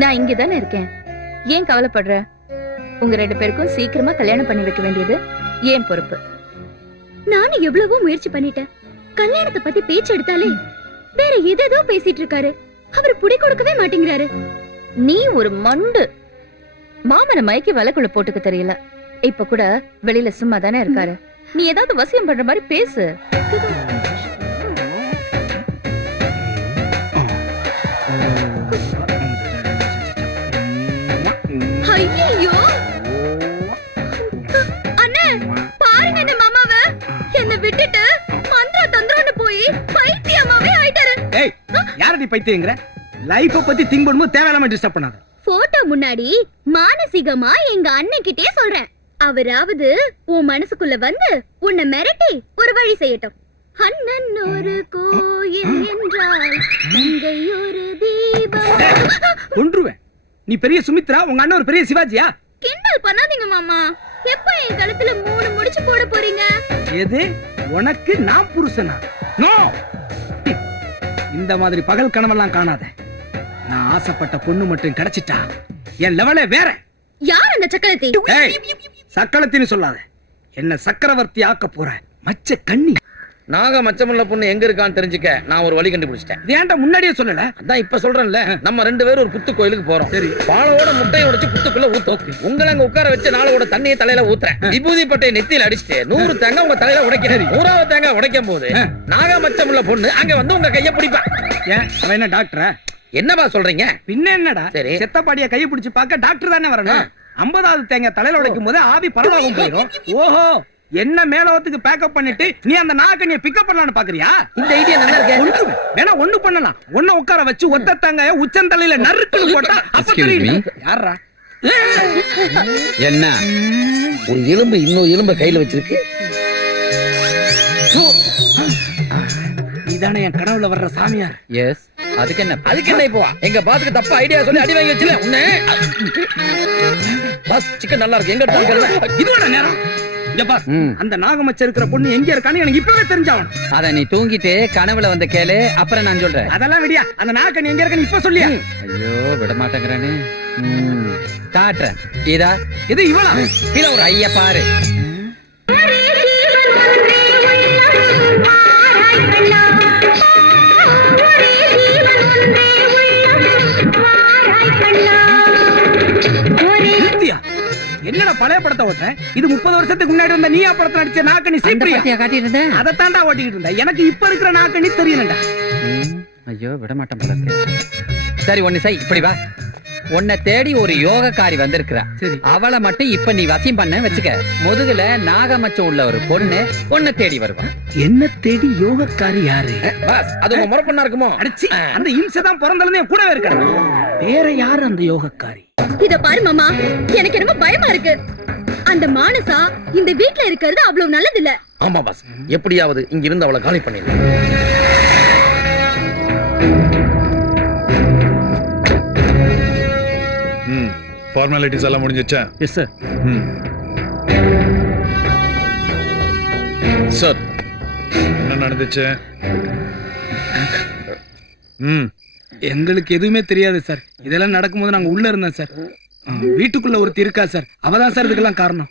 நான் இங்கதானே இருக்கேன். ஏன் கவலைப்படுற? உங்க 2 பேருக்கும் சீக்கிரமா கல்யாணம் பண்ணி வைக்க வேண்டியது ஏன் பொறுப்பு. நானும் எவ்வளவோ முயற்சி பண்ணிட்டேன். கல்யாணத்தை பத்தி பேச்சு எடுத்தாலே வேற ஏதேதோ பேசிட்டு இருக்காரு. அவர் புடி கொடுக்கவே மாட்டேங்கிறாரு. நீ ஒரு மண்டு. மாமனை மயக்கி வலைக்குள்ள போட்டுக்க தெரியல. இப்ப கூட வெளியில சும்மா தானே இருக்காரு. நீ ஏதாவது வசியம் பண்ற மாதிரி பேசு. ஐயோ அண்ணே, பாருங்க இந்த மாமாவை. என்ன விட்டுட்டு மந்திர தந்திரம்னு போய் பைத்தியமாவே ஆயிட்டாரு. ஏய், யாரடி பைத்தியங்கற? லைஃப பத்தி திங்க் பண்ணும்போது தேவையில்லாம டிஸ்டர்ப் பண்ணாத. போட்டோ முன்னாடி மானசீகமா எங்க அண்ணன் கிட்டே சொல்றேன். அவராவது உன் மனசுக்குள்ள வந்து உன்னை மிரட்டி ஒரு வழி செய்யட்டும். அண்ணன் ஒரு கோயில் என்றால் தங்கை ஒரு தீபம். கொன்றுவேன். நீ பெரிய சுமித்ரா, உங்க அண்ணன் ஒரு பெரிய சிவாஜியா? கிண்டல் பண்ணாதீங்க மாமா. எப்ப என் கழுத்துல 3 முடிச்சு போட போறீங்க? எது? உனக்கு நான் புருஷனா? நோ. இந்த மாதிரி பகல் கனவெல்லாம் காணாத. நான் ஆசைப்பட்ட பொண்ணு மட்டும் கிடைச்சிட்டா என் லெவலே வேற. யார் அந்த சக்கரவர்த்தி? ஏய், சக்களத்தின்னு சொல்லாத. என்ன சக்கரவர்த்தி ஆக்க போற மச்ச கண்ணி. நாக மச்சமுள்ள பொண்ணு எங்க இருக்கான்னு தெரிஞ்சுக்க நான் ஒரு வழி கண்டுபிடிச்சிட்டேன். ஏன்டா முன்னாடியே சொல்லல? அதான் இப்ப சொல்றேன்ல. நம்ம 2 பேரும் ஒரு புத்து கோயிலுக்கு போறோம். சரி, பாலோட முட்டையை உடைச்சு புத்துக்குள்ள ஊத்தும். உங்களை அங்க உட்கார வச்சு நாளோட தண்ணியை தலையில ஊத்துறேன். விபூதி பட்டையை நெத்தியில அடிச்சுட்டு 100 தேங்காய் உங்க தலையில உடைக்கிறேன். 100வது தேங்காய் உடைக்கும் போது நாக மச்சமுள்ள பொண்ணு அங்க வந்து உங்க கையை பிடிப்பா. ஏன் அவன் என்ன டாக்டரா? என்னப்பா சொல்றீங்க? பின்ன என்னடா? சரி, செத்தப்பாடிய கையை பிடிச்சு பார்க்க டாக்டர் தானே வரணும். 50வது தேங்காய் தலையில உடைக்கும் போது ஆவி பரவாகும் போயிடும். ஓஹோ, என்ன மேலோத்துக்கு பேக்கப் பண்ணிட்டு நீ அந்த நாகக்கண்ணியை பிக்கப் பண்ணலாம்னு பாக்குறியா? இந்த ஐடியா நல்லா இருக்கு. வேணா ஒண்ணு பண்ணலாம். ஒண்ணு உட்கார வச்சு ஒத்த தேங்காய உச்சந்தலையில நறுக்குன்னு போட்டா அப்ப தெரியும். யாரா? என்ன ஒரு எலும்பு இன்னொரு எலும்பை கையில வச்சிருக்கு? இதானே என் கனவுல வர்ற சாமியார். எஸ். அதுக்கு என்ன இப்போ எங்க பாஸ்க்கு தப்பா ஐடியா சொல்லி அடி வாங்கி வச்சல உன்னை. பாஸ் சிக்கன் நல்லா இருக்கு. எங்க எடுத்து இதுவான நேரம்? இங்க பாஸ், அந்த நாகமச்ச இருக்கிற பொண்ணு எங்க இருக்கான்னு எனக்கு இப்பவே தெரிஞ்சாவணும். அத நீ தூங்கிட்டு கனவுல வந்து கேளு, அப்புறம் நான் சொல்றேன். அதெல்லாம் விடியா. அந்த நாகக்கண்ணி எங்க இருக்கன்னு இப்ப சொல்லியா? ஐயோ விட மாட்டேங்கிறானே. காட்டுறேன். இதா இது இவளா? இத ஒரு ஐயா பாரு. என்னடா பழைய படத்தை ஓட்டுற? இது 30 வருஷத்துக்கு முன்னாடி இருந்த நீயா படத்தை நடிச்ச நாகக்கண்ணி சீப்பிரியா காட்டிட்டு இருந்த. அதை தாண்டா ஓட்டிக்கிட்டு இருந்த. எனக்கு இப்ப இருக்கிற நாகக்கண்ணி தெரியலடா. ஐயோ விட மாட்டேன் போல இருக்கு. சரி ஒண்ணு செய், இப்படி வா. உன்னை தேடி ஒரு யோகக்காரி வந்திருக்கிறா. அவளை மட்டும் இப்ப நீ வசியம் பண்ண வச்சுக்க. முதுகுல நாகமச்சம் உள்ள ஒரு பொண்ணு உன்னை தேடி வருவா. என்ன தேடி யோகக்காரி யாரு? பாஸ், அது உங்க முறை பொண்ணா இருக்குமோ? அடிச்சி, அந்த இம்சைதான் பிறந்ததுல என் கூடவே இருக்காங்க. வேற யாரு அந்த யோகக்காரி? இத பாரு மாமா, எனக்கு என்னமோ பயமா இருக்கு. அந்த மானசா இந்த வீட்ல இருக்கிறது அவ்வளவு நல்லது இல்ல. ஆமா பாஸ், எப்படியாவது இங்க இருந்து அவளை காலி பண்ணிடு. ஃபார்மாலிட்டிஸ் எல்லாம் முடிஞ்சிச்சா? Yes sir. சார் என்ன நடந்துச்சு? எங்களுக்கு எதுவுமே தெரியாது சார். இதெல்லாம் நடக்கும்போது நாங்க உள்ள இருந்தோம் சார். வீட்டுக்குள்ள ஒருத்தி இருக்கா சார். அவதான் சார் இதுக்கெல்லாம் காரணம்.